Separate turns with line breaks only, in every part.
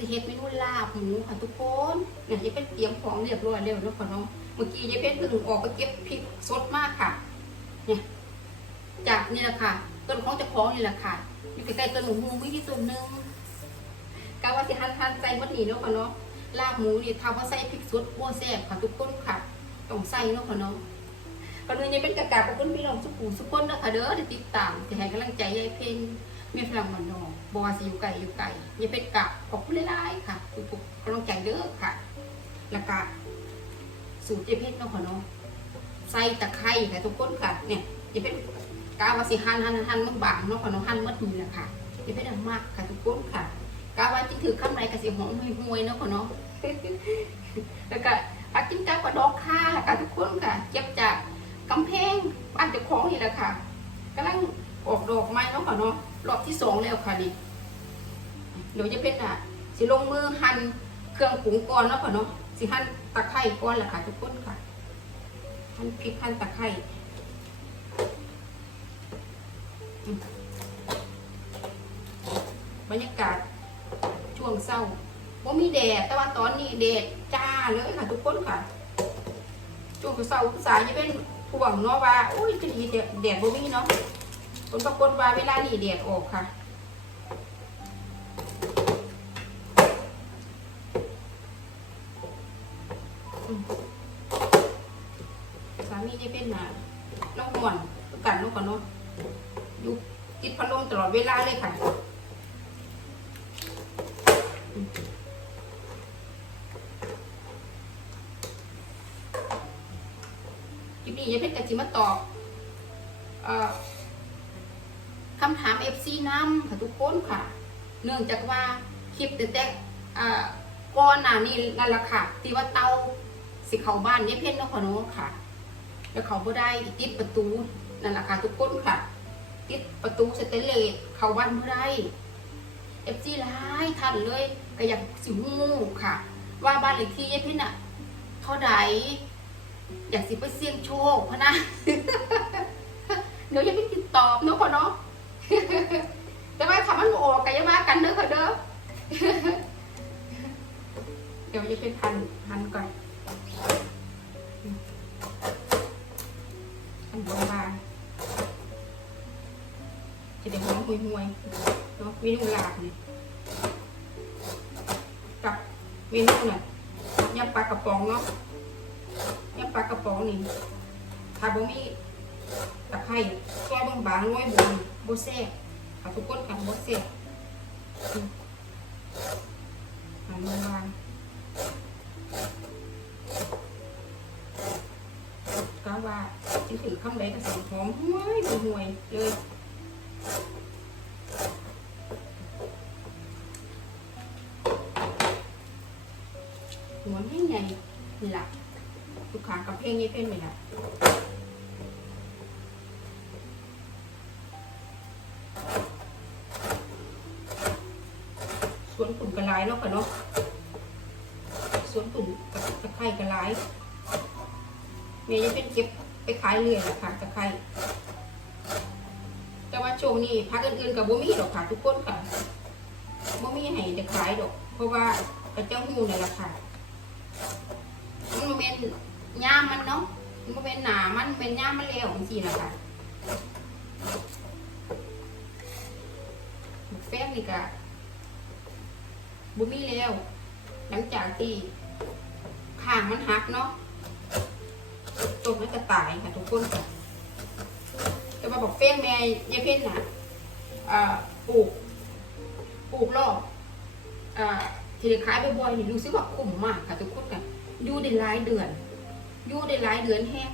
สิเฮ็ดเมนูลาบหมูค่ะทุกคนเนี่ยยายเป็นเตรียมของเรียบร้อยแล้วเนาะค่ะเนาะเมื่อกี้ยายเป็นเพิ่งออกไปเก็บพริกสดมากค่ะ เนี่ยจากนี่แหละค่ะต้นของจะของนี่แหละค่ะอยู่ใกล้ๆต้นหมูหูไม่ที่ต้นหนึงกาว่าสิหันหันใจมัดนี้เนาะค่ะเนาะลาบหมูนี่ทำว่าใส่พริกสดบัวแซ่บค่ะทุกคนค่ะต้องใส่เนาะค่ะเนาะก่อนอื่นยังเป็นกากาขอบคุณพี่น้องสุขุมสุขคนนะคะเด้อที่ติดตามที่ให้กำลังใจยายเพลง เมียฝรั่งมันนอกบอสิอยู่ไกลอยู่ไกลยายเป็นกะขอบคุณหลายๆค่ะทุกๆกำลังใจเด้อค่ะ แล้วก็สูตรยาเพชรเนาะค่ะเนาะใส่ตะไคร้ค่ะทุกคนค่ะเนี่ยยาเป็นกาวาสิหั่นหันหั่นบางเนาะค่ะเนาะหันมัดมือแหละค่ะยาเป็นอันมากค่ะทุกคนค่ะกาวาจิงถือข้ามไรกะสิหอมห่วยๆเนาะค่ะเนาะแล้วก็ปักจิ้งจ้ากระดอกค่ะค่ะทุกคนค่ะเก็บจากกำแพงบ้านเจ้าของนี่แหละค่ะกำลังออกดอกไม้เนาะค่ะเนาะ รอบที่สองแล้วค่ะนี่เดี๋ยวจะเป็นอะสิลงมือหั่นเครื่องปรุงก่อนเนาะค่ะเนาะสิหั่นตะไคร้ก่อนแหละค่ะทุกคนค่ะหั่นพริกหั่นตะไคร้บรรยากาศช่วงเศร้าว่ามีแดดแต่ว่าตอนนี้แดดจ้าเลยค่ะทุกคนค่ะช่วงเสาร์สายจะเป็นห่วงเนาะว่าอุ้ยจะดีแดดแดดบ่มีเนาะ ผลปรากฏว่าเวลานี้แดดออกค่ะ สามีจะเป็นน่ะน้องห่อนกันเนาะก่อนเนาะอยู่ติดพัดลมตลอดเวลาเลยค่ะอืมคลิปนี้ยายเพชรกะจิมาตอบเอ่อ คำถาม FC นำค่ะทุกคนค่ะ เนื่องจากว่าคลิปแต่แต่ก่อนหน้านี้นั่นแหละค่ะที่ว่าเตาสิเขาบ้านยายเพชรเนะค่ะเนค่ะ แล้วเขาบ่ได้ติดประตูนั่นแหละค่ะทุกคนค่ะ ติดประตูสเตนเลสเขาบ้านบ่อได้ FC หลายท่านเลยก็อยากสิฮู้ค่ะ ว่าบ้านเลขที่ยายเพชรน่ะเท่าใดอยากสิไปเสี่ยงโชคพะนะ เดี๋ยวยังไม่ติดตอบเนาะพอเนาะ มันบ่ออกกันยังว่ากันเด้อค่ะเด้อ เดี๋ยวจะเป็นพันพันก่อนอันบางบาจะเดี๋ยวน้องห่วยห่วยเนาะเมนูหลากเนี่ยกับเมนูน่ะยำปลากระป๋องเนาะเนี่ยปลากระป๋องนี่ถ้าบ่มีตะไคร้ซอยบางๆน้อยบุญบ่แซ่บ ค่ะทุกคนค่ะบ่แซ่บอืมหั่นบางๆก็ว่าจิถือคำใดก็สิหอมห่วยห่วยๆเลยหัวให้ใหญ่นี่ล่ะลูกค้ากับเพลงนี้เป็นไหมล่ะส วนตุ่นกระไรเนาะค่ะเนาะสวนตุ่นตะไคร่กระไรเมย์จะเป็นเก็บไปขายเรื่อยละค่ะตะไคร่แต่ว่าช่วงนี้พักอื่นๆกับบ่มีดอกค่ะทุกคนค่ะบ่มีให้จะขายดอก เพราะว่ากระเจ้าหูนี่แหละค่ะมันเป็นย่ามมันเนาะมันเป็นหนามันเป็นย่ามมันเร็วจังซี่ละค่ะแป้งนี่ก็ บ่มีแล้ว หลังจากที่ข้างมันหักเนาะต้นมันก็ตายค่ะทุกคนค่ะแต่ว่าบอกแป้งแม่ยายเพ่นน่ะอ่าปลูกปลูกรอบอ่าที่ได้ขายบ่อยๆนี่รู้สึกว่าคุ้มมากค่ะทุกคนค่ะอยู่ได้หลายเดือนอยู่ได้หลายเดือนแห้ง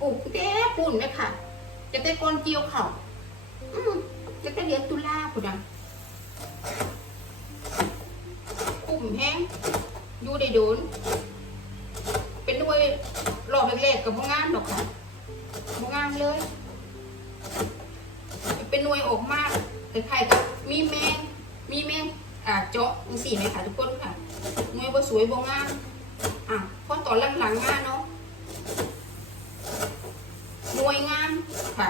ปลูกแต่ปุ่นไหมค่ะจะแต่ก้อนเจียวเขาจะแต่เดือนตุลาปุ่นอะ คุ้มแห้งอยู่ได้โดน เป็นด้วยรอบแรกๆกับพงานดอกค่ะพงานเลย เป็นหน่วยออกมากแต่ใครก็มีแมงมีแมงอ่าเจาะจังสี่ไหมค่ะทุกคนค่ะหน่วยบ่สวยบ่งามอะพอตอนหลังๆงานเนาะหน่วยงานค่ะ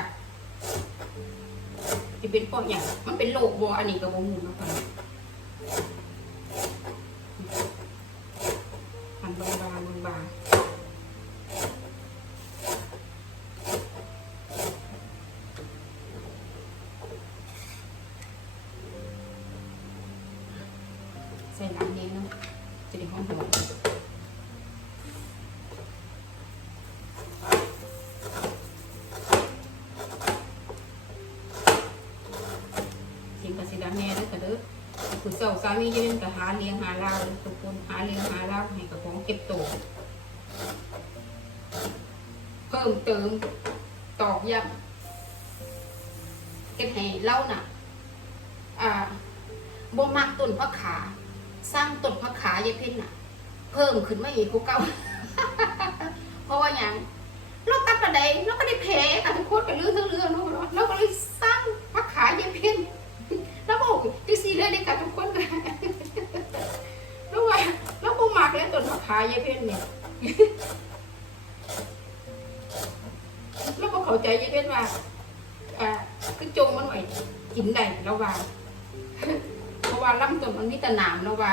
จะเป็นเพราะอย่างมันเป็นโรคบออันนี้กับบอมูเนาะค่ะ สิ่งกสิดาแม่ด้วยกันเด้อคือเจ้าสามีจะเป็นกับหาเลี้ยงหาเล่าเลยทุกคนหาเลี้ยงหาเล่าให้กับของเก็บตัวเพิ่มเติมตอกย้ำเก็บให้เล่าน่ะ อ่าบ่มักต้นพักขา สร้างต้นพักขายายเพ่นน่ะ เพิ่มขึ้นมาอีกกูเก่าเพราะว่าอย่างเราตัดกระไดเราก็ได้แผลกันทุกคนกันเรื่องทั้งเรื่องเนะเราก็เลยสร้างพักขายายเพ่น แล้วบอกที่ซีเลยในการทุกคนกันแล้วว่าแล้วกูมักแล้วต้นพักขายายเพ่นเนี่ยแล้วก็เข้าใจยายเพ่นว่าอ่าคือจงมันไว้กินได้แล้วว่าเพราะว่าลำต้นมันมีแต่หนามแล้วว่า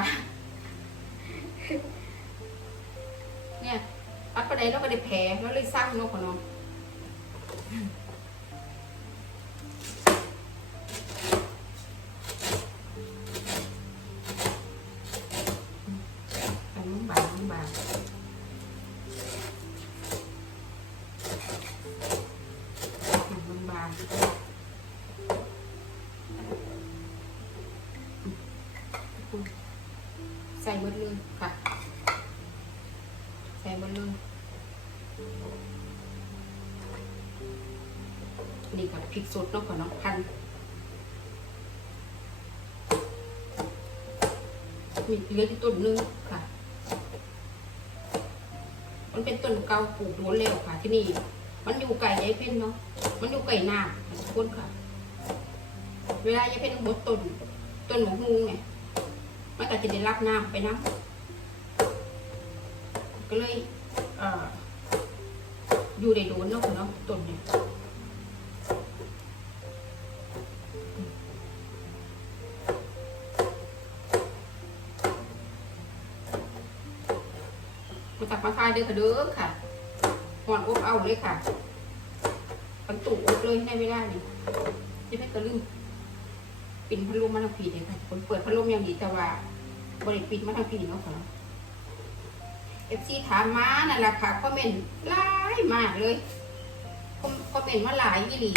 เนี่ยปัดไปไหนเราก็ได้แผลแล้วเลยสร้างนกของน้อง อันนู้นบาใส่หมดเลยค่ะ ใส่หมดเลยนี่กับพริกสดเนาะก่อนเนาะพันมีเหลือที่ต้นนึงค่ะ มันเป็นต้นเก่าปลูกโดนแล้วค่ะที่นี่ มันอยู่ไก่ยายเพ่นเนาะ มันอยู่ไก่น้ำทุกคนค่ะ เวลายายเพ่นบดต้นต้นหมูฮูไงมันก็จะได้รับน้ำไปน้ำก็เลยเอ่ออยู่ในโดนเนาะเนาะต้นเนี่ยมาตักมาทายเด้อค่ะเด้อค่ะ หอนอบเอาเลยค่ะปันตุอบเลยให้ไม่ได้นี่จะไม่กระลืมปิดพัดลมมาทางผีเลยค่ะคนเปิดพัดลมอย่างดีแต่ว่าบริปิดมาทางผีเนาะค่ะเอฟซีถามมานั่นแหละค่ะคอมเมนต์หลายมากเลยคอมเมนต์มาหลายอีหลี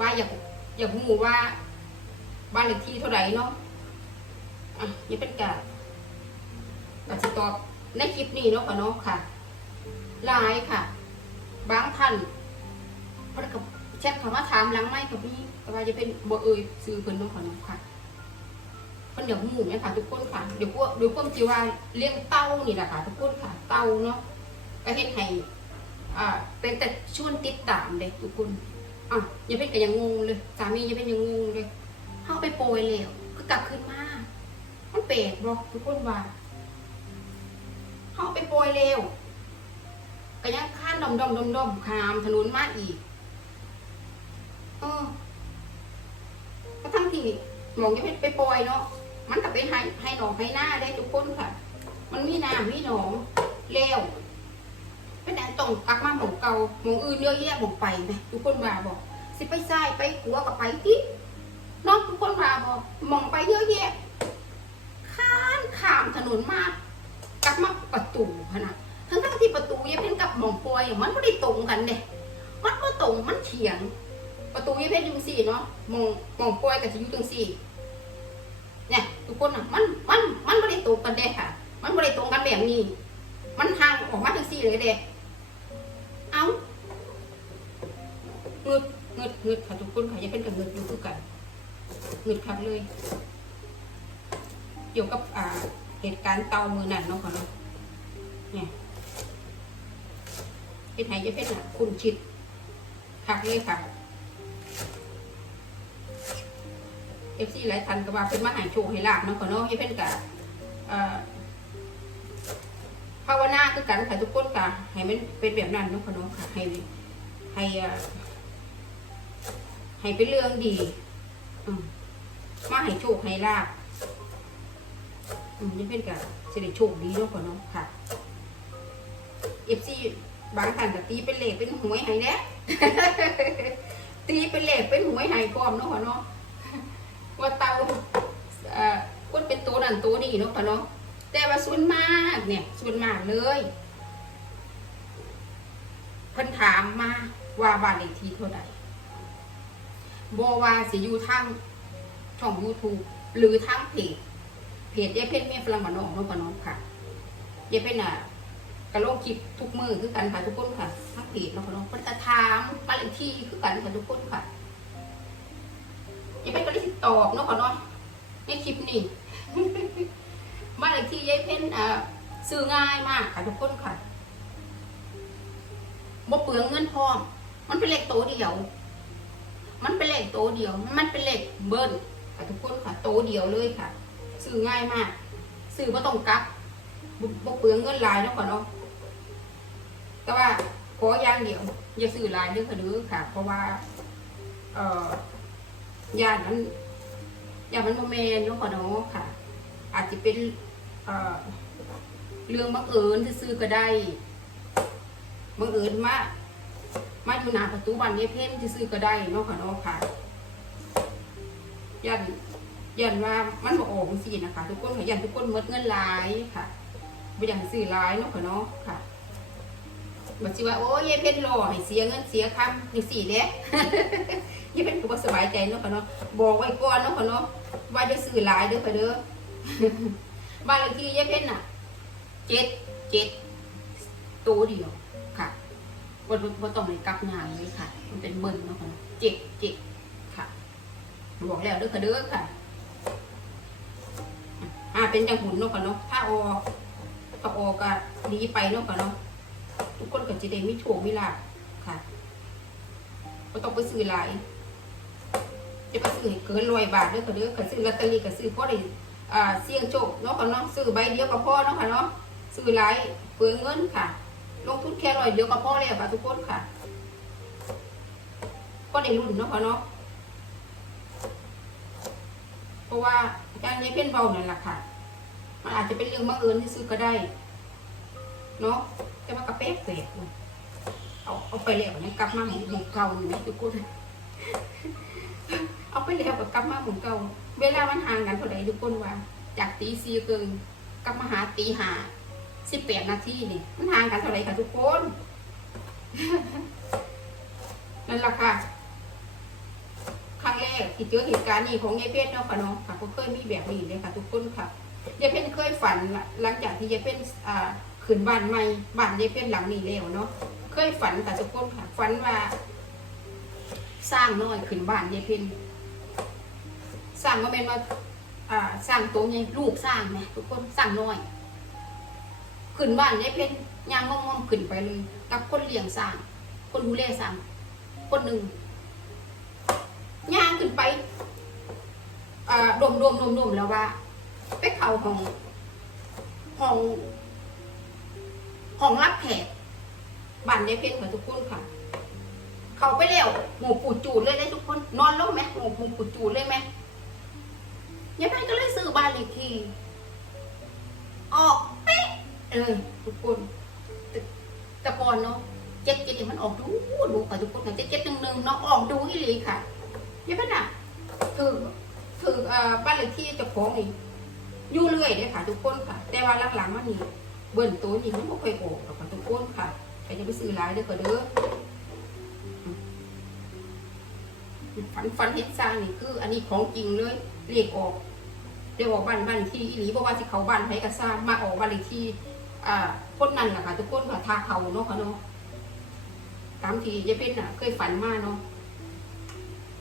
ว่าอยากอยากรู้ว่าบ้านเลขที่เท่าไหร่เนาะอะนี่เป็นกากาจจะตอบในคลิปนี้เนาะค่ะเนาะค่ะ หลายค่ะ บางท่านเพราะกับแชทเขามาถามหลังไม่กับพี่ก็ว่าจะเป็นบ่เอ่ยซื้อเพิ่นเนาะค่ะเนาะค่ะมันเดี๋ยวหมูเนี่ยค่ะทุกคนค่ะเดี๋ยวพวกเดี๋ยวพวกจีว่าเลี้ยงเต้านี่แหละค่ะทุกคนค่ะเต้าเนาะก็เห็นให้อ่าเป็นแต่ชวนติดตามเด็กทุกคนอะอยังเป็นก็ยังงงเลยสามีอยังเป็นยังงงเลยเข้าไปโปรยแล้วก็กลับขึ้นมามันเปรกบอกทุกคนว่าเข้าไปโปรยแล้ว ก็ยังข้านดอมดอมดอมดอมขามถนนมาอีกเออก็ทั้งที่หมองยังไม่ไปปล่อยเนาะมันก็เป็นให้ให้หนองให้หน้าได้ทุกคนค่ะ มันมีน้ำมีหนองแล้วเป็นอันต้องกักมาหมองเก่าหมองอื่นเยอะแยะหมองไปไหมทุกคนว่าบอกสิไปซ้ายไปขวาก็ไปที่เนาะทุกคนว่าบอกหมองไปเยอะแยะข้ามขามถนนมากกลับมาประตูขนาด ที่ประตูยังเป็นกับหมองปอยมันไม่ได้ตรงกันเด้มันก็ตรงมันเถียง ประตูยังเป็นอยุงสี่เนาะมองมองปอยกับจะอยู่ตรงสี่เนี่ยทุกคนอะมันมันมันไม่ได้ตรงกันเด้ค่ะ มันไม่ได้ตรงกันแบบนี้ มันห่างออกมาถึงสี่เลยเด้เอาเงืดเงืดเงืดค่ะทุกคนค่ะยังเป็นกับเงืดอยู่คือกันเงืดครับเลยเกี่ยวกับอ่าเหตุการณ์เตามือนั่นเนาะค่ะเนาะเนี่ย เป็นไห้จะเป็นะคุณชิดคักเลยค่ะเอฟซีหลายทันก็ว่าเป็นมาใหายโชว์ให้ลาบเนาะขอนาะยังเป็นกะเอ่อภาวนาคือกันค่ะทุกคนค่ะให้มันเป็นแบบนั้นนาะค่ะเนาะค่ะให้ให้ให้เป็นเรื่องดีมาให้โชคให้ลาบอืมนี่เป็นการสิริโชคดีเนาะค่ะเนาะค่ะเอฟซี บางท่านก็ตีเป็นเหลขเป็นหวยให้แน่ตีเป็นเหลขเป็นหวยให้พร้อมเนาะค่ะเนาะว่าเตาเอ่อคนเป็นตัวนั่นตัวนี่เนาะค่ะเนาะแต่ว่าส่วนมากเนี่ยส่วนมากเลยเพิ่นถามมาว่าบ้านเลขที่เท่าใดบว่าสิอยู่ทางช่อง YouTube หรือทางเพจเพจยายเพ่นเมียฝรั่งบ้านนอกเนาะค่ะเนาะค่ะยายเพ่นอะ กระโลกคลิปทุกมือคือกันค่ะทุกคนค่ะทางเพจเนาะค่ะเนาะเพิ่นจะถามบ้านเลขที่คือกันค่ะทุกคนค่ะยายเพ่ก็ได้ติดตอบเนาะค่ะเนาะในคลิปนี้บ้านเลขที่ยายเพ่นอ่าซื้อง่ายมากค่ะทุกคนค่ะบ่เปลืองเงินพร้อมมันเป็นเลขโตเดียว มันเป็นเลขโตเดียว มันเป็นเลขเบิ้ลค่ะทุกคนค่ะ โตเดียวเลยค่ะ ซื้อง่ายมาก ซื้อบ่ต้องกลับบ่บ่เปลืองเงินหลายเนาะค่ะเนาะ แต่ว่าขออย่างเดียวอย่าซื้อหลายเด้อค่ะเด้อค่ะ เพราะว่า เอ่อยานมันยานมันโมเมนเนาะค่ะเนาะค่ะ อาจจะเป็น เอ่อเรื่องบังเอิญซื้อก็ได้บังเอิญมามาอยู่หน้าประตูบ้านยายเพ่นซื้อก็ได้เนาะค่ะเนาะค่ะยันยันว่ามันบ่ออกสินะคะ ทุกคนค่ะยันทุกคนมดเงินหลายค่ะบ่อยากซื้อหลายเนาะค่ะเนาะค่ะ บ่สิว่าโอ้ยยายเพ่นรอให้เสียเงินเสียคำจังซี่เด้ยายเพ่นก็บ่สบายใจเนาะค่ะเนาะบอกไว้ก่อนเนาะค่ะเนาะว่าจะซื้อหลายเด้อค่ะเด้อบ้านเลขที่ยายเพ่นน่ะเจ็ดเจ็ดตัวเดียวค่ะบ่บ่บ่ต้องเลยกลับงานเลยค่ะ มันเป็นเบิ้ลเนาะค่ะเนาะเจ็ดเจ็ดค่ะบอกแล้วเด้อค่ะเด้อค่ะอ่าเป็นจังหุ่นเนาะค่ะเนาะถ้าออถ้าออกก็ดีไปเนาะค่ะเนาะ ทุกคนก็จะได้มีโชคมีลาภค่ะก็ต้องไปซื้อหลายจะไปซื้อเกินร้อยบาทเด้อค่ะเด้อค่ะซื้อลอตเตอรี่ก็ซื้อพอได้อ่าเสี่ยงโชคเนาะค่ะเนาะซื้อใบเดียวก็พอเนาะค่ะเนาะซื้อหลายเปลืองเงินค่ะ ลงทุนแค่ร้อยเดียวก็พอแล้วค่ะทุกคนค่ะก็ได้รุ่นเนาะค่ะเนาะเพราะว่าการยายเพ่นเบานั่นแหละค่ะ มันอาจจะเป็นเรื่องบังเอิญที่ซื้อก็ได้ เนาะแต่ว่ากระเป๊กแปลกเอาเอาไปแล้วเนี่ยกลับมาหมุนหมุนเก่าอยู่นะทุกคนเอาไปแล้วก็กลับมาหมุนเก่า เวลามันห่างกันเท่าไหร่ทุกคนว่า จากตีสี่เกินกลับมาหาตีห้าสิบแปดนาทีนี่มันห่างกันเท่าไหร่ค่ะทุกคนนั่นแหละค่ะครั้งแรกที่เจอเหตุการณ์นี้ของยายเพชรเนาะค่ะเนาะค่ะก็เคยมีแบบนี้เลยค่ะ ทุกคนค่ะยายเพชรเคยฝันหลังจากที่ยายเพชรอ่า ขึ้นบ้านใหม่บ้านยายเพชรหลังนี้แล้วเนาะเคยฝันค่ะทุกคนค่ะฝันว่า สร้างน้อยขึ้นบ้านยายเพชรสร้างมาเป็นว่าอ่าสร้างตัวไงลูกสร้างไงทุกคนสร้างน้อยขึ้นบ้านยายเพชรย่างง่อมๆขึ้นไปเลยกับคนเลี้ยงสร้าง คนดูแลสร้าง คนหนึ่งย่างขึ้นไปอ่าดมดมดมดมแล้วว่า ไปเข้าห้องห้อง ห้องรับแขกบ้านยายเพ็ญค่ะทุกคนค่ะ เขาไปแล้วหมูปูจูดเลยเลยทุกคน นอนลงไหมหมูหมูปูจูดเลยไหมยายเพ็ญก็เลยซื้อบ้านเลขที่ออกเป๊ะเลยทุกคนต่แต่ก่อนเนาะเจ็ดเจ็ดเนี่ยมันออกดูดูค่ะทุกคนค่ะเจ็ดเจ็ดหนึ่งหนึ่งเนาะออกดูอีหลีค่ะยายเพ็ญอะถือถือบ้านเลขที่จ้าของนี่อยู่เรื่อยเลยค่ะ ทุกคนค่ะ แต่ว่าหลังๆมานี่ เบิ่นตัวนี่มันไม่ค่อยออกหรอกค่ะทุกคนค่ะใครจะไปซื้อหลายเด้อก็เด้อฝันฝันเห็นซางนี่คือ อันนี้ของจริงเลยเรียกออกเรียกออกบ้านบ้านที่อีหลีเพราะว่าสิเขาบ้านไผก็สร้างมาออกบ้านเลขที่ อ่าคนนั้นแหละค่ะทุกคนค่ะทาเขาเนาะค่ะเนาะตามที่ยายเป็นอะ เคยฝันมาเนาะ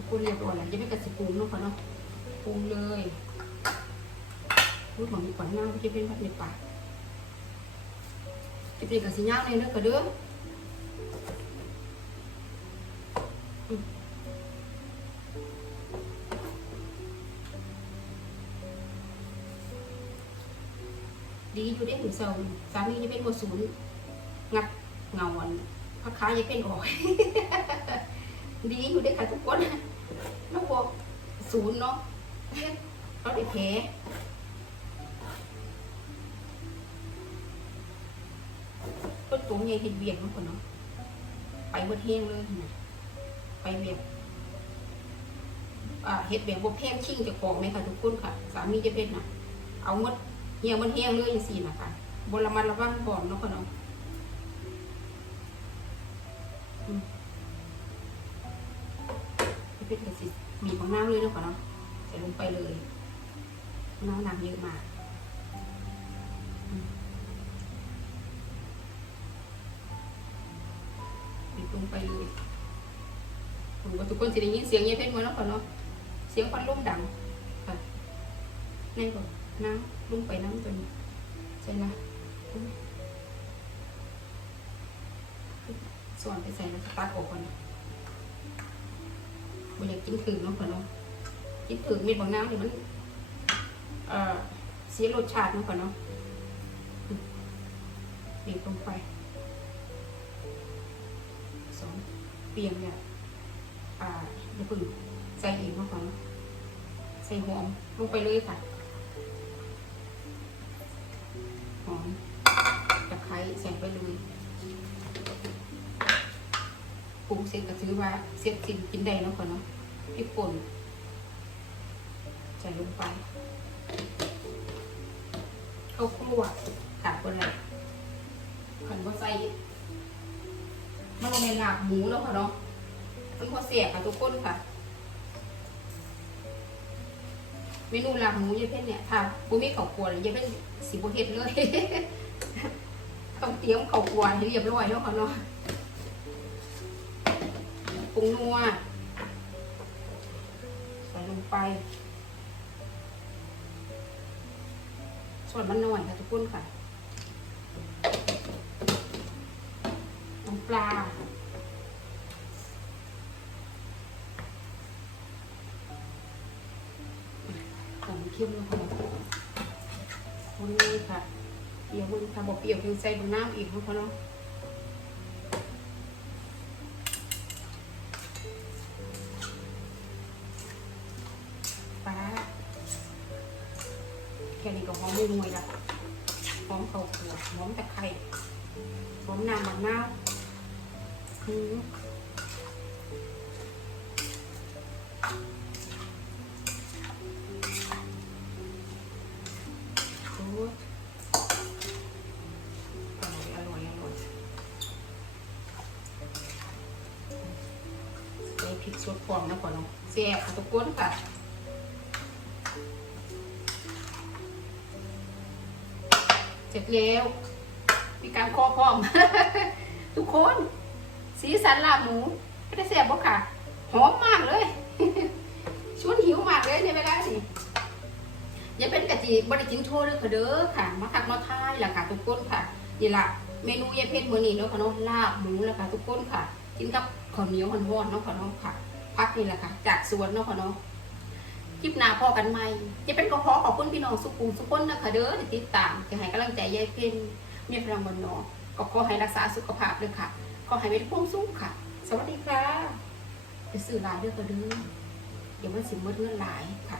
กูเรียบร้อยแล้วจะไม่กระสิปรุงเนาะค่ะเนาะปรุงเลยรู้ของมีขวัญหน้าจะเป็นแบบในปาก จะเป็นกระสิย่างเลยเนาะกระเด้ออืมดีอยู่ได้ถึงเซลสามีจะเป็นบศูนย์งัดเงาอันพักขาจะเป็นออกดีอยู่ได้ค่ะทุกคนแล้วพวกศูนย์เนาะเขาได้แผล ใหญ่เห็นเวียนทุกคนเนาะไปบนเฮงเลยนะไปเวียนเห็ดแบบบวแพงชิ่งจะของไหมค่ะทุกคนค่ะ สามีจะเป็นนะเอาหมดเหี่ยวมันแห้งเลยอย่างสี่นะคะบนระมัดระวังก่อนเนาะค่ะเนาะจะเป็นกระสิมีของน้ำเลยเนาะค่ะเนาะใส่ลงไปเลยน้ำน้ำเยอะมาก งไปเลยผมว่าทุกคนจะได้ยินเสียงเยี่ยเพชรมาเนาะค่ะเนาะ เสียงพัดลมดังค่ะในก่อนน้ำลงไปน้ำตัวนี้ใช่ละส่วนไปใส่แล้วก็ตักออกก่อนบ่อยากกินถึงเนาะค่ะเนาะ กินถึงม็ดบางน้ำเนี่ยมัน เอ่อเสียรสชาติเนาะค่ะเนาะอืมบีบลงไป เปียงเนี่ยอ่าเดี๋ยวพึ่งใส่อีกนะค่ะเนาใส่หอมลงไปเลยค่ะหอมตะไคร้ใส่ไปเลยปรุงเสร็จก็ถือว่าเสร็จสิ้นกินได้แล้วก่อนเนาะพริกป่นใส่ลงไปข้าวคั่วขาดคนละขันว่าใส่ มันเป็นหลาบหมูแล้วค่ะเนาะมันพอเสียค่ะทุกคนค่ะ เมนูหลาบหมูยายเพ่นเนี่ยค่ะบุมีข้าวคั่วเยเพ่นสีบุเฮ็ดเลยข้าวเตรียมข้าวคั่วให้เรียบร้อยแล้วค่ะเนาะปรุงนัวใส่ลงไปส่วนมันหน่อยค่ะทุกคนค่ะน้ำ ปลา หอมเค็มแล้วค่ะคนนี้ค่ะเปรี้ยวคนค่ะบอกเปรี้ยวคือใส่น้ำอีกนะคะเนาะปลาแค่นี้ก็หอมมวยละหอมข้าวคั่วหอมตะไคร้หอมน้ำมะนาว อืมโอ้ยอร่อยอร่อยอร่อยใส่พริกสดพอมนะก่อนเนาะแซ่บค่ะทุกคนค่ะเสร็จแล้ว มีการคอพร้อม ทุกคน สีสันลาบหมูไม่ได้แซ่บบ่ค่ะ หอมมากเลยชวนหิวมากเลยในเวลานี้อย่าเป็นกะจิบริจินโทษเลยค่ะเด้อค่ะ มาทักมาทายล่ะค่ะ ทุกคนค่ะนี่ละเมนูยายเพชรมื้อนี้เนาะค่ะเนาะลาบหมูล่ะค่ะ ทุกคนค่ะ กินกับข้าวเหนียวร้อนๆเนาะค่ะเนาะค่ะพักนี่แหละค่ะ จากสวนเนาะค่ะเนาะคลิปหน้าพอกันใหม่จะเป็นกระเพาะขอบคุณพี่น้องสุขุมสุขคนนะคะเด้อที่ติดตามจะให้กำลังใจยายเพนมียพลังบนนองก็ขอให้รักษาสุขภาพเลยค่ะ ขอให้เป็นพุ่งสูงค่ะ สวัสดีค่ะไปซื้อหลายเด้อก็เด้อเดี๋ยวมันสิมดเงินหลายค่ะ